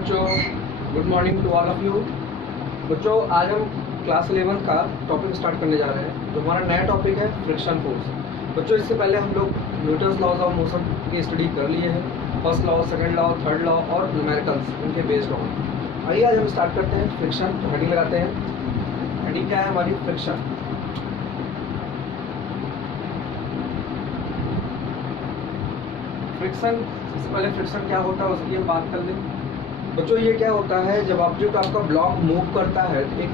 बच्चों, good morning to all of you. बच्चों, आज हम क्लास 11 का टॉपिक स्टार्ट करने जा रहे हैं। जो हमारा नया टॉपिक है फ्रिक्शन फोर्स। बच्चों, इससे पहले हम लोग न्यूटन्स लॉज ऑफ मोशन की स्टडी कर लिए हैं। First law, second law, third law और न्यूमेरिकल्स उनके बेस्ड ऑन। आइए आज हम स्टार्ट करते हैं फ्रिक्शन। तो हेडिंग लगाते हैं। हेडिंग क्या है हमारी? फ्रिक्शन। फ्रिक्शन, इससे पहले फ्रिक्शन क्या होता है उसकी हम बात कर लें। बच्चों, ये क्या होता है, जब ऑब्जेक्ट आपका ब्लॉक मूव करता है तो एक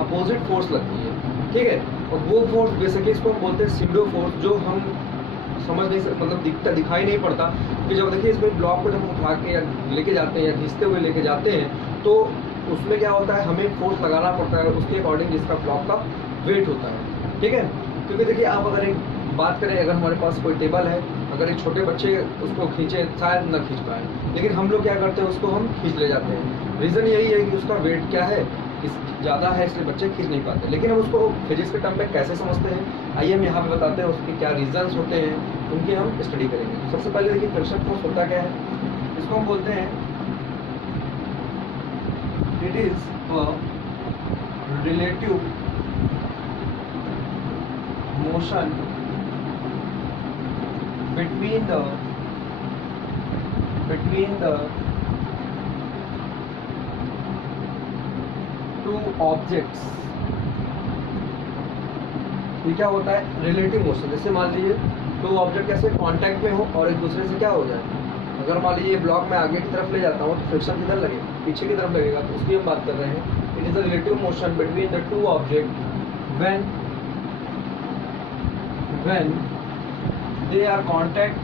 अपोजिट फोर्स लगती है, ठीक है। और वो फोर्स बेसिकली इसको हम बोलते हैं सीडो फोर्स, जो हम समझ नहीं सकते, मतलब दिखाई नहीं पड़ता। क्योंकि जब देखिए इसमें ब्लॉक को जब हम उठा के या लेके जाते हैं या खींचते हुए लेके जाते हैं तो उसमें क्या होता है, हमें फोर्स लगाना पड़ता है उसके अकॉर्डिंग जिसका ब्लॉक का वेट होता है, ठीक है। क्योंकि देखिए आप अगर एक बात करें, अगर हमारे पास कोई टेबल है, अगर एक छोटे बच्चे उसको खींचे शायद न खींच पाए, लेकिन हम लोग क्या करते हैं उसको हम खींच ले जाते हैं। रीज़न यही है कि उसका वेट क्या है, ज़्यादा है, इसलिए बच्चे खींच नहीं पाते। लेकिन हम उसको फिजिक्स के टर्म में कैसे समझते हैं, आइए हम यहाँ पे बताते हैं उसके क्या रीजंस होते हैं, उनकी हम स्टडी करेंगे। तो सबसे पहले देखिए फ्रिक्शन फोर्स होता क्या है। इसको हम बोलते हैं it is relative motion between the two objects। ये क्या होता है? Relative motion. जैसे मान लीजिए दो ऑब्जेक्ट कैसे कांटेक्ट में हो और एक दूसरे से क्या हो जाए। अगर मान लीजिए ब्लॉक में आगे की तरफ ले जाता हूँ तो फ्रिक्शन किधर लगेगा? पीछे की तरफ लगेगा। तो उसकी हम बात कर रहे हैं। It is a relative motion between the to object when they are contact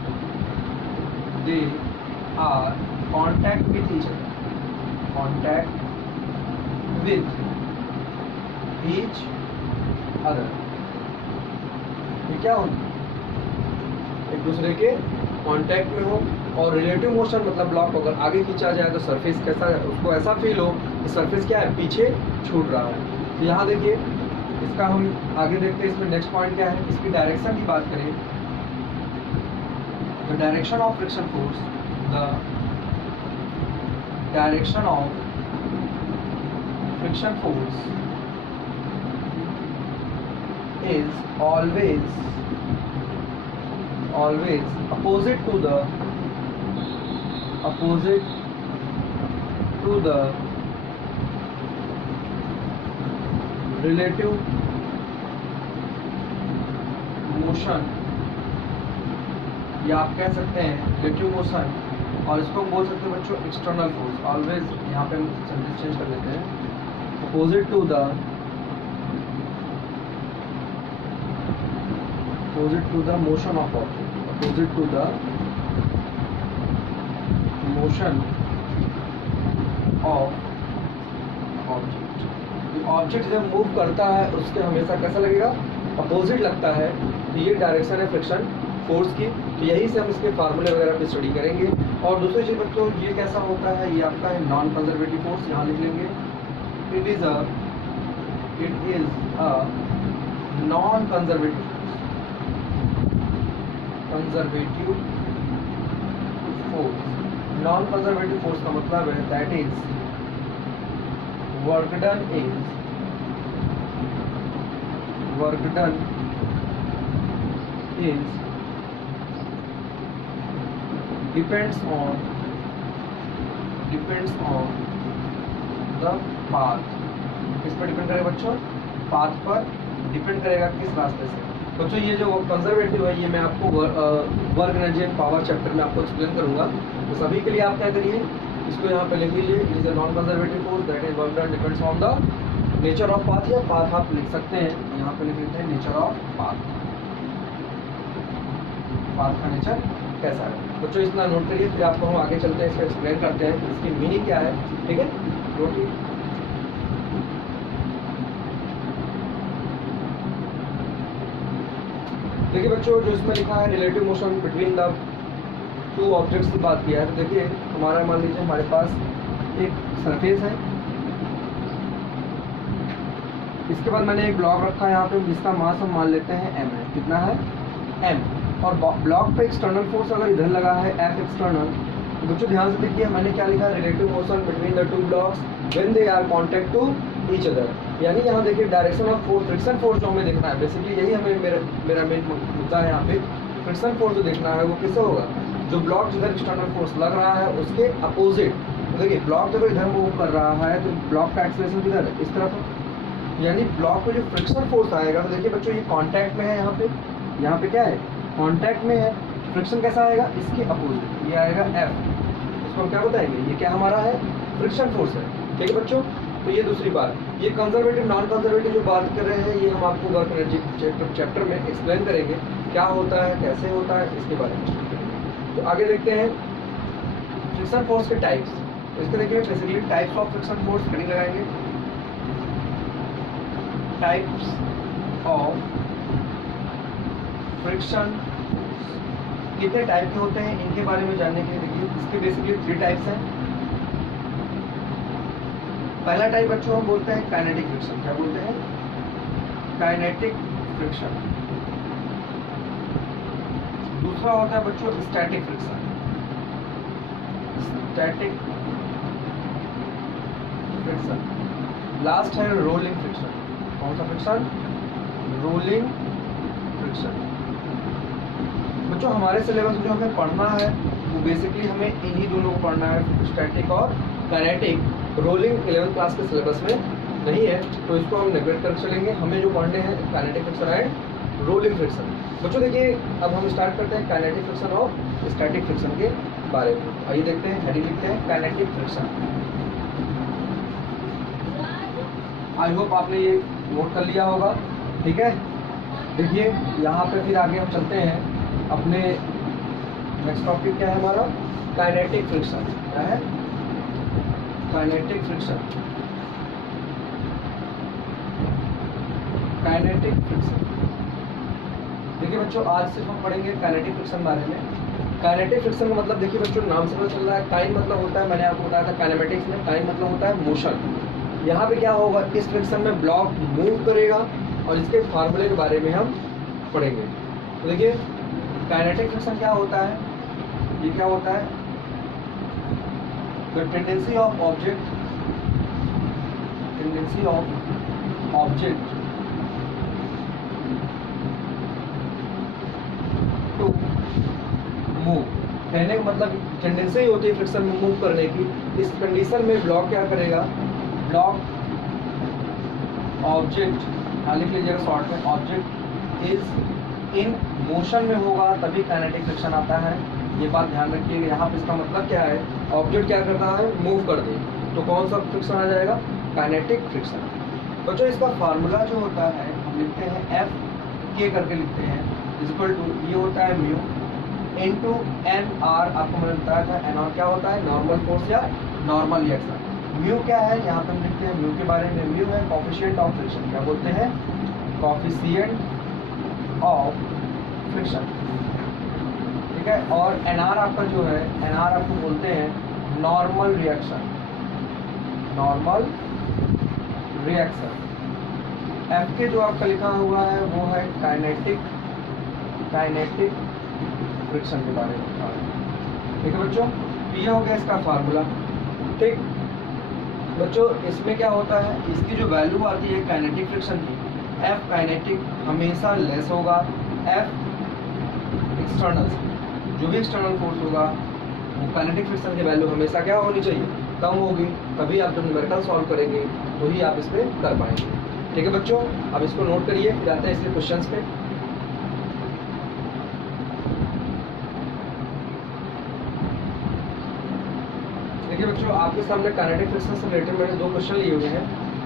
with each other। ये क्या हो, एक दूसरे के कांटेक्ट में हो। और रिलेटिव मोशन मतलब ब्लॉक अगर आगे खींचा जाए तो सरफेस कैसा है, उसको ऐसा फील हो कि सरफेस क्या है, पीछे छूट रहा है। तो यहाँ देखिए इसका हम आगे देखते हैं। इसमें नेक्स्ट पॉइंट क्या है, इसकी डायरेक्शन की बात करें। The direction of friction force, the direction of friction force is always opposite to the relative motion, या आप कह सकते हैं रिलेटिव मोशन। और इसको हम बोल सकते हैं बच्चों एक्सटर्नल फोर्स। ऑलवेज यहाँ पे हम सेंटेंस चेंज कर देते हैं। Opposite to the motion of object. Opposite to the motion of object. Object जब मूव करता है उसके हमेशा कैसा लगेगा, अपोजिट लगता है। तो ये डायरेक्शन है फ्रिक्शन फोर्स की। तो यही से हम इसके फार्मूले वगैरह पे स्टडी करेंगे। और दूसरी चीज़ बच्चों, ये कैसा होता है, ये आपका है नॉन कंजर्वेटिव फोर्स। यहाँ लिख लेंगे it is a non conservative force. Non conservative force का मतलब है that is work done is depends on the path। किस पर डिपेंड करेगा बच्चों? पाथ पर डिपेंड करेगा, किस रास्ते से। बच्चों ये जो कंजर्वेटिव है ये मैं आपको work energy and power chapter में आपको एक्सप्लेन करूंगा। तो सभी के लिए आप क्या करिए, इसको यहाँ पे लिख लीजिए। It is a non conservative force that is work done depends on the nature of path, या पाथ आप लिख सकते हैं। यहाँ पे लिख लेते हैं नेचर ऑफ पाथ। पाथ का नेचर कैसा है बच्चों, इतना नोट करिए। फिर आपको हम आगे चलते हैं, इसको एक्सप्लेन करते हैं इसकी मीनिंग क्या है, ठीक है। नोटिए देखिए बच्चों, जो इसमें लिखा है relative motion between the two objects की बात किया है। तो देखिए हमारा मान लीजिए हमारे पास एक सरफेस है, इसके बाद मैंने एक ब्लॉक रखा है यहाँ पे जिसका मास हम मान लेते हैं m है। कितना है? m। और ब्लॉक पे एक्सटर्नल फोर्स अगर इधर लगा है F एक्सटर्नल, बच्चों ध्यान से देखिए, मैंने क्या लिखा है, relative motion between the two blocks when they are contact to each other. यानी यहाँ देखिए direction of force, friction force जो हमें देखना है, बेसिकली यही हमें मेरा मेन मुद्दा है यहाँ पे। फ्रिक्शन फोर्स जो देखना है वो किससे होगा, जो ब्लॉक जिधर एक्सटर्नल फोर्स लग रहा है उसके अपोजिट। तो देखिए ब्लॉक जब इधर मूव कर रहा है तो ब्लॉक का एक्सेलरेशन किधर है, इस तरफ, यानी ब्लॉक पे जो फ्रिक्शन फोर्स आएगा, तो देखिए बच्चों ये कांटेक्ट में है, यहाँ पे क्या है, कांटेक्ट में है। फ्रिक्शन कैसा आएगा, इसके अपोजिट, ये आएगा F। इसको हम क्या बताएंगे, ये क्या हमारा है, फ्रिक्शन फोर्स है। ठीक है बच्चों, तो ये दूसरी बात। ये कंजर्वेटिव नॉन कंजर्वेटिव जो बात कर रहे हैं, ये हम आपको वर्क एनर्जी चैप्टर में एक्सप्लेन करेंगे, क्या होता है, कैसे होता है, इसके बारे में। तो आगे देखते हैं फ्रिक्शन फोर्स के टाइप्स। तो इसके देखिए basically types of friction force heading लगाएंगे, टाइप्स ऑफ फ्रिक्शन। कितने टाइप के होते हैं इनके बारे में जानने के लिए देखिए, इसके बेसिकली 3 टाइप्स हैं। पहला टाइप बच्चों हम बोलते हैं काइनेटिक फ्रिक्शन। क्या बोलते हैं, काइनेटिक फ्रिक्शन। दूसरा होता है बच्चों static friction, static friction. Last है रोलिंग फ्रिक्शन। कौन सा फ्रिक्शन, रोलिंग फ्रिक्शन। बच्चों हमारे सिलेबस में जो हमें पढ़ना है वो बेसिकली हमें इन्हीं दोनों को पढ़ना है, स्टैटिक और काइनेटिक। रोलिंग 11th क्लास के सिलेबस में नहीं है, तो इसको हम नेगलेक्ट कर चलेंगे। हमें जो पढ़ने हैं kinetic friction and rolling friction. बच्चों देखिए अब हम स्टार्ट करते हैं काइनेटिक फ्रिक्शन और स्टैटिक फ्रिक्शन के बारे में। आइए देखते हैं, हेडिंग लिखते हैं काइनेटिक फ्रिक्शन। आई होप आपने ये नोट कर लिया होगा। ठीक है, देखिए यहाँ पे फिर आगे हम चलते हैं अपने नेक्स्ट टॉपिक। क्या है हमारा, काइनेटिक फ्रिक्शन। क्या है, काइनेटिक फ्रिक्शन। काइनेटिक फ्रिक्शन देखिए बच्चों आज सिर्फ हम पढ़ेंगे काइनेटिक फ्रिक्शन बारे में। काइनेटिक फ्रिक्शन का मतलब देखिए बच्चों नाम से पता चल रहा है, काइन मतलब होता है, मैंने आपको बताया था काइनेमेटिक्स में, काइन मतलब होता है मोशन। यहाँ पे क्या होगा, इस फ्रिक्शन में ब्लॉक मूव करेगा और इसके फार्मूले के बारे में हम पढ़ेंगे। तो देखिए काइनेटिक फ्रिक्शन क्या होता है, ये क्या होता है, the tendency of object, tendency of object to move. कहने का मतलब टेंडेंसी ही होती है फ्रिक्शन में मूव करने की। इस कंडीशन में ब्लॉक क्या करेगा, ब्लॉक ऑब्जेक्ट, लिख लीजिएगा शॉर्ट में, ऑब्जेक्ट इज इन मोशन में होगा तभी काइनेटिक फ्रिक्शन आता है। ये बात ध्यान रखिएगा। यहाँ पे इसका मतलब क्या है, ऑब्जेक्ट क्या करता है, मूव कर दे, तो कौन सा फ्रिक्शन आ जाएगा, काइनेटिक फ्रिक्शन। बच्चों इसका फार्मूला जो होता है हम लिखते हैं एफ के करके लिखते हैं, इक्वल टू ये होता है म्यू इनटू एन आर। आपको मैंने बताया था एन आर क्या होता है, नॉर्मल फोर्स या नॉर्मल रिएक्शन। म्यू क्या है, यहाँ पे हम लिखते हैं म्यू के बारे में, म्यू है कोफिशिएंट ऑफ फ्रिक्शन। क्या बोलते हैं, कोफिशिएंट ऑफ फ्रिक्शन। ठीक है, और एन आर आपका जो है, एन आर आपको बोलते हैं normal reaction, normal reaction. F के जो आपका लिखा हुआ है वो है काइनेटिक, काइनेटिक फ्रिक्शन के बारे में। ठीक है बच्चों, ये हो गया इसका फार्मूला। ठीक बच्चों, इसमें क्या होता है, इसकी जो वैल्यू आती है काइनेटिक फ्रिक्शन की, एफ काइनेटिक हमेशा लेस होगा एफ एक्सटर्नल से। जो भी एक्सटर्नल फोर्स होगा वो काइनेटिक फ्रिक्शन की वैल्यू हमेशा क्या होनी चाहिए, कम होगी। तभी आप जब न्यूमेरिकल सॉल्व करेंगे तो ही आप इस पर कर पाएंगे। ठीक है बच्चों, अब इसको नोट करिए, फिर आते हैं इसके क्वेश्चंस पे। देखिए बच्चों आपके सामने काइनेटिक फ्रिक्शन से रिलेटेड मैंने 2 क्वेश्चन लिए हुए हैं।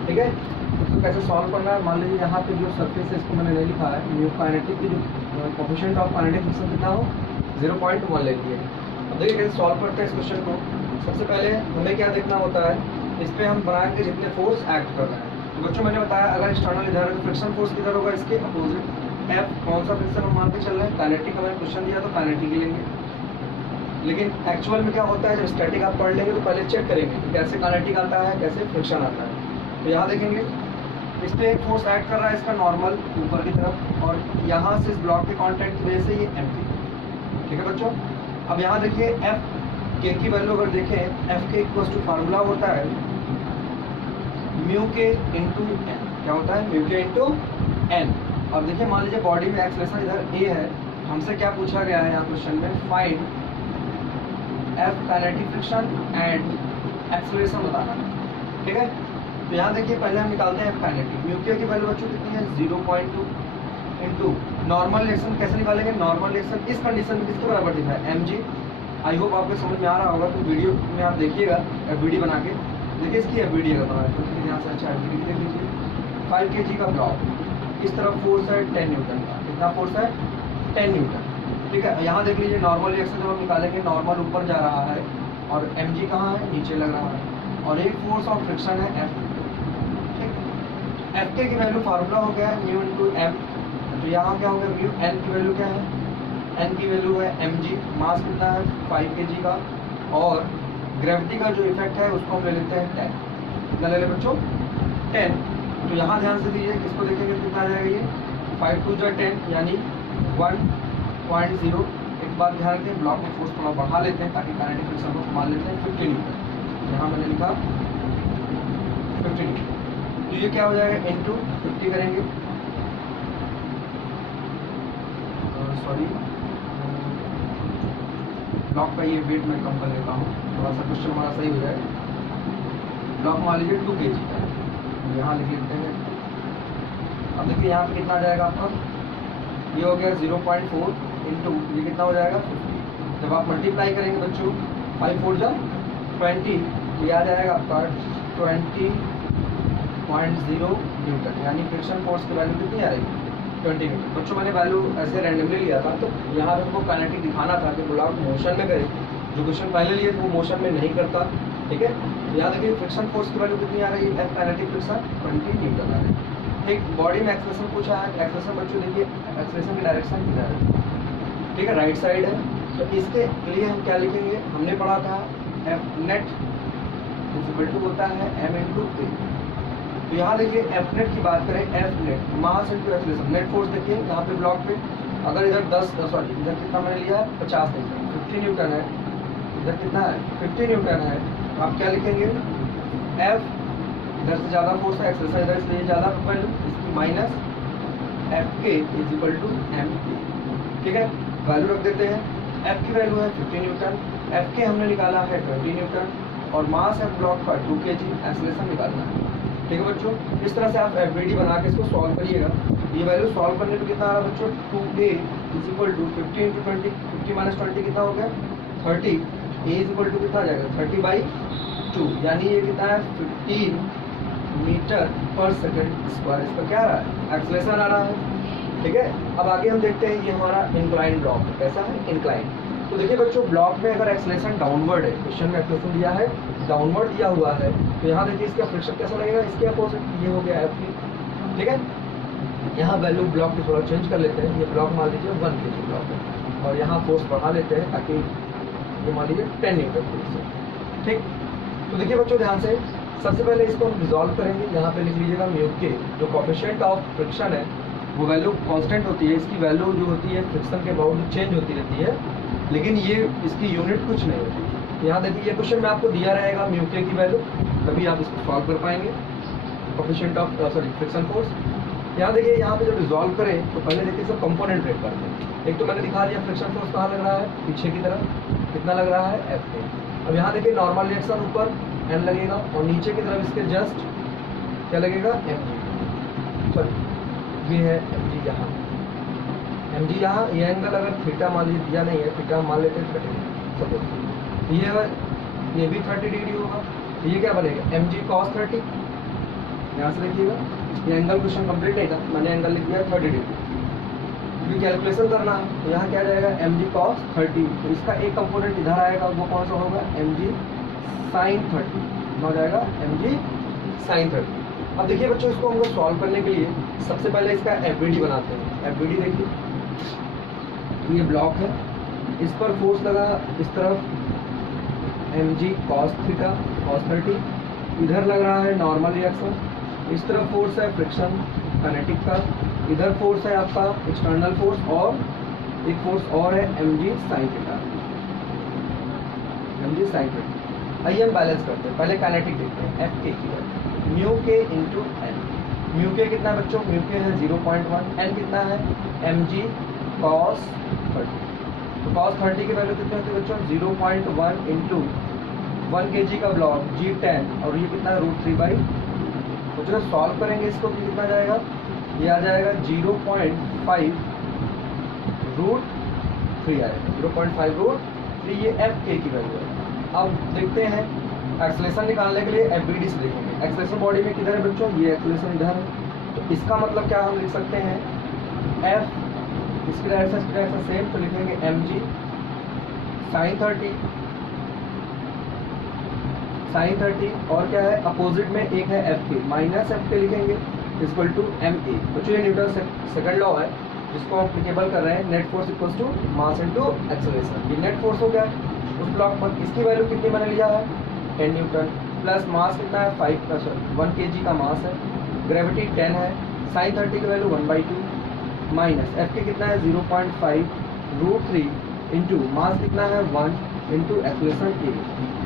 ठीक है, इसको कैसे सॉल्व करना है, मान लीजिए यहाँ पे जो सरफेस है इसको मैंने नहीं लिखा है, म्यू काइनेटिक की जो कोफिशिएंट ऑफ काइनेटिक फ्रिक्शन कितना हो, 0.1 ले लिए। अब देखिए कैसे सॉल्व करते हैं इस क्वेश्चन को। सबसे पहले हमें क्या देखना होता है, इस पर हम बनाएंगे जितने फोर्स एक्ट कर रहे हैं। तो बच्चों मैंने बताया अगर एक्सटर्नल इधर है तो फ्रिक्शन फोर्स किधर होगा, इसके अपोजिट। एफ कौन सा फ्रिक्शन हम मान के चल रहे हैं, काइनेटिक। हमें क्वेश्चन दिया तो काइनेटिक ही लेंगे, लेकिन एक्चुअल में क्या होता है, जब स्टैटिक आप पढ़ लेंगे तो पहले चेक करेंगे कि कैसे काइनेटिक आता है, कैसे फ्रिक्शन आता है। तो यहाँ देखेंगे इस पर एक फोर्स एक्ट कर रहा है, इसका नॉर्मल ऊपर की तरफ, और यहाँ से इस ब्लॉक के कॉन्टैक्ट की वजह से ये एम्प्टी। ठीक है बच्चों, अब यहाँ देखिए एफ के की वैल्यू अगर देखें, एफ के इक्वल टू फार्मूला होता है म्यू के इंटू एन। क्या होता है? म्यू के इंटू एन। और देखिए मान लीजिए बॉडी में एक्सेलरेशन इधर ए है, हमसे क्या पूछा गया है यहाँ क्वेश्चन में, find F kinetic friction and acceleration बताना है। ठीक है, तो यहाँ देखिए पहले हम निकालते हैं एफ काइनेटिक। म्यू के की वैल्यू बच्चों कितनी है? 0.2 इंटू नॉर्मल रिएक्शन। कैसे निकालेंगे नॉर्मल रिएक्शन? इस कंडीशन में किसके बराबर दिखा है? M ji. आई होप आपको समझ में आ रहा होगा, तो वीडियो में आप देखिएगा एफबीडी बना के। देखिए इसकी एफबीडी अगर बना तो यहाँ से अच्छा एफबीडी देख लीजिए। 5 kg का ब्लॉक, इस तरफ फोर्स है 10 न्यूटन का। कितना फोर्स है? 10 न्यूटन। ठीक है, यहाँ देख लीजिए नॉर्मल रिएक्शन जब हम निकालेंगे, नॉर्मल ऊपर जा रहा है और एम जी कहाँ है? नीचे लग रहा है, और एक फोर्स ऑफ फ्रिक्शन है एफ। ठीक, एफ के की वैल्यू फार्मूला हो गया है म्यू इंटू एम। तो यहाँ क्या हो गया? म्यू। एन की वैल्यू क्या है? एन की वैल्यू है एम जी। मास कितना है? 5 kg का, और ग्रेविटी का जो इफेक्ट है उसको हम ले लेते हैं 10। कितना ले लें बच्चों? 10। तो यहाँ ध्यान से दीजिए, इसको देखेंगे कितना आ जाएगा ये? 5 2 जा 10 यानी 1.0। एक बात ध्यान रखें, ब्लॉक में फोर्स थोड़ा बढ़ा लेते हैं ताकि काइनेटिक फ्रिक्शन को मान लेते हैं 50 न्यूटन। यहाँ मैंने लिखा 50 न्यूटन। तो ये क्या हो जाएगा? इंटू 50 करेंगे, सॉरी ब्लॉक का ये वेट मैं कम कर लेता हूँ, थोड़ा सा क्वेश्चन हमारा सही हो जाए। ब्लॉक मान लीजिए 2 kg का है, यहाँ लिख लेते हैं। अब देखिए यहाँ पे कितना आ जाएगा आपका? ये हो गया 0.4 इंटू ये कितना हो जाएगा? 50। जब आप मल्टीप्लाई करेंगे बच्चों, 5 4 जा 20, तो आ जाएगा आपका 20.0 न्यूटन, यानी फ्रिक्शन फोर्स की वैल्यू कितनी आ रही है? 20 न्यूटन। बच्चों मैंने वैल्यू ऐसे रैंडमली लिया था, तो यहाँ पे हमको काइनेटिक दिखाना था कि ब्लॉक मोशन में करे। जो क्वेश्चन पहले लिए थे वो मोशन में नहीं करता। ठीक है, यहाँ देखिए फ्रिक्शन फोर्स की वैल्यू कितनी आ रही है? एफ काइनेटिक फ्रिक्शन 20 न्यूटन आ रही है। ठीक, बॉडी में एक्सेलरेशन पूछा है। एक्सेलरेशन बच्चों देखिए, एक्सेलरेशन की डायरेक्शन किधर है? ठीक है, राइट साइड है। तो इसके लिए हम क्या लिखेंगे? हमने पढ़ा था एफ नेट इक्वल टू होता है एम इंटू ए। तो यहाँ देखिए एफ नेट की बात करें, F net mass into acceleration. Net force देखिए यहाँ पे ब्लॉक पे, अगर इधर 10 सॉरी इधर कितना मैंने लिया है? 50 न्यूटन, 50 न्यूटन है। इधर कितना है? 50 न्यूटन है। आप क्या लिखेंगे? एफ इधर से ज़्यादा फोर्स है, एक्सेलरेशन इधर से ज़्यादा वैल्यू, इसकी माइनस एफ के इज इक्वल टू एम के। ठीक है, वैल्यू रख देते हैं। एफ की वैल्यू है 50 न्यूटन, एफ के हमने निकाला है 20 न्यूटन, और मास है ब्लॉक का 2 kg, एक्सेलरेशन निकालना है। ठीक है बच्चों, इस तरह से आप एफबीडी बना के इसको सॉल्व करिएगा। ये वैल्यू सॉल्व करने पे कितना आ रहा है बच्चों? 2a is equal to 50 into 20, 50 minus 20 कितना हो गया? 30। a इज इक्वल टू कितना आ जाएगा? 30/2, यानी ये कितना है? 15 मीटर पर सेकंड स्क्वायर। इसका क्या आ रहा है? एक्सेलरेशन आ रहा है। ठीक है, अब आगे हम देखते हैं, ये हमारा इंक्लाइन ब्लॉक है। कैसा है? इंक्लाइन। तो देखिए बच्चों, ब्लॉक में अगर एक्सेलरेशन डाउनवर्ड है, क्वेश्चन में एक्सेलरेशन दिया है डाउनवर्ड दिया हुआ है, तो यहाँ देखिए इसका फ्रिक्शन कैसा लगेगा? इसके अपोजिट। ये हो गया एफ की। ठीक है, यहाँ वैल्यू ब्लॉक की थोड़ा चेंज कर लेते हैं। ये ब्लॉक मान लीजिए 1 kg ब्लॉक है, और यहाँ फोर्स बढ़ा लेते हैं ताकि ये मान लीजिए 10 न्यूटन फोर्स है। ठीक, तो देखिए बच्चों ध्यान से, सबसे पहले इसको हम रिजॉल्व करेंगे। यहाँ पे लिख लीजिएगा म्यू के, जो कोफिशिएंट ऑफ फ्रिक्शन है वो वैल्यू कांस्टेंट होती है। इसकी वैल्यू जो होती है फ्रिक्शन के अबाउट चेंज होती रहती है, लेकिन ये इसकी यूनिट कुछ नहीं होती। यहाँ देखिए ये क्वेश्चन में आपको दिया रहेगा म्यू के की वैल्यू, तभी आप इसको सॉल्व कर पाएंगे। Coefficient of sorry friction force. यहाँ देखिए, यहाँ पे जब रिजॉल्व करें तो पहले देखिए सब कंपोनेंट ब्रेक करते हैं। एक तो मैंने दिखा दिया फ्रिक्शन फोर्स कहाँ लग रहा है? पीछे की तरफ। कितना लग रहा है? एफ के। अब यहाँ देखिए नॉर्मल रिएक्शन ऊपर एन लगेगा, और नीचे की तरफ इसके जस्ट क्या लगेगा? M G. सॉरी ये है एम जी यहाँ, एम जी यहाँ। ये एंगल अगर थीटा मान लीजिए दिया नहीं है, थीटा मान लेते हैं 30 डिग्री सपोज। ये भी 30 डिग्री होगा, तो ये क्या बनेगा? M G cos 30। यहाँ से देखिएगा, ये एंगल क्वेश्चन कंप्लीट नहीं था, मैंने एंगल लिख दिया 30 डिग्री। क्योंकि कैलकुलेशन करना है, तो यहाँ क्या जाएगा? M G cos 30। तो इसका एक कंपोनेंट इधर आएगा, वो कौन सा होगा? एम जी साइन 30 हो जाएगा, एम जी साइन 30। अब देखिए बच्चों, इसको हमको सॉल्व करने के लिए सबसे पहले इसका एफबीडी बनाते हैं। एफबीडी देखिए, ये ब्लॉक है, इस पर फोर्स लगा इस तरफ M G cos theta cos 30, इधर लग रहा है नॉर्मल रिएक्शन, इस तरफ फोर्स है फ्रिक्शन काइनेटिक का, इधर फोर्स है आपका एक्सटर्नल फोर्स, और एक फोर्स और है M G sine theta. mg sin 20। आइए हम बैलेंस करते हैं, पहले काइनेटिक देखते हैं। एफ के की वैल्यू म्यू के इंटू एन। म्यू के कितना है बच्चों? म्यू के है 0.1, एन कितना है? mg cos 30। तो cos 30 की वैल्यू कितनी होती है बच्चों? 0.1 इंटू 1 kg का ब्लॉक g10, और ये कितना है? √3/। तो जब सॉल्व करेंगे इसको तो कितना जाएगा? ये आ जाएगा 0.5 √3 आएगा, 0.5 √3। ये एफ के की वैल्यू है। अब देखते हैं एक्सेलरेशन निकालने के लिए एफबीडी से देखेंगे। एक्सेलरेशन बॉडी में किधर है बच्चों? ये एक्सेलरेशन इधर है। तो इसका मतलब क्या हम लिख सकते हैं? एफ इसकी डायरेक्शन सेम, तो लिखेंगे mg sin 30 और क्या है अपोजिट में? एक है एफ के, माइनस एफ के लिखेंगे इक्वल टू एम ए। बच्चों ये न्यूटन सेकंड लॉ है जिसको हम अप्लीकेबल कर रहे हैं। Net force equal to mass into acceleration. ये नेट फोर्स हो गया उस ब्लॉक पर। इसकी वैल्यू कितनी मैंने लिया है? 10 न्यूटन, प्लस मास कितना है? 1 kg का मास है, ग्रेविटी 10 है, sin 30 की वैल्यू 1/2, माइनस एफ के कितना है? 0.5 √3 इंटू मास कितना है? 1 इंटू एक्सेलरेशन के।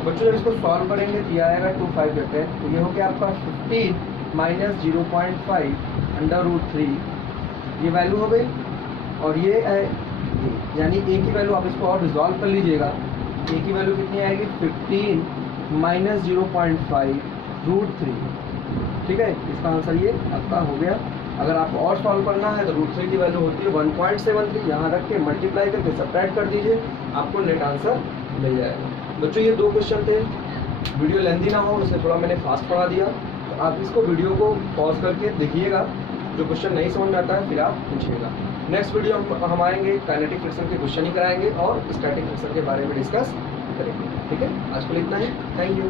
बच्चों जब इसको सॉल्व करेंगे तो ये आएगा 2 5 10, तो ये हो गया आपका 15 माइनस 0.5 √3, ये वैल्यू हो गई। और ये है यानी ए की वैल्यू, आप इसको और रिजॉल्व कर लीजिएगा। ए की वैल्यू कितनी आएगी? 15 माइनस 0.5 √3। ठीक है, इसका आंसर ये आपका हो गया। अगर आपको और सॉल्व करना है तो √3 की वैल्यू होती है 1.73, यहाँ रख के मल्टीप्लाई करके सब्ट्रैक्ट कर दीजिए, आपको नेट आंसर मिल जाएगा। बच्चों ये 2 क्वेश्चन थे, वीडियो लेंथी ना हो इसलिए थोड़ा मैंने फास्ट पढ़ा दिया। तो आप इसको वीडियो को पॉज करके देखिएगा, जो क्वेश्चन नहीं समझ में आता है फिर आप पूछिएगा। नेक्स्ट वीडियो हम आएंगे काइनेटिक फ्रिक्शन के क्वेश्चन ही कराएंगे और स्टैटिक फ्रिक्शन के बारे में डिस्कस करेंगे। ठीक है, आज के लिए इतना ही। Thank you.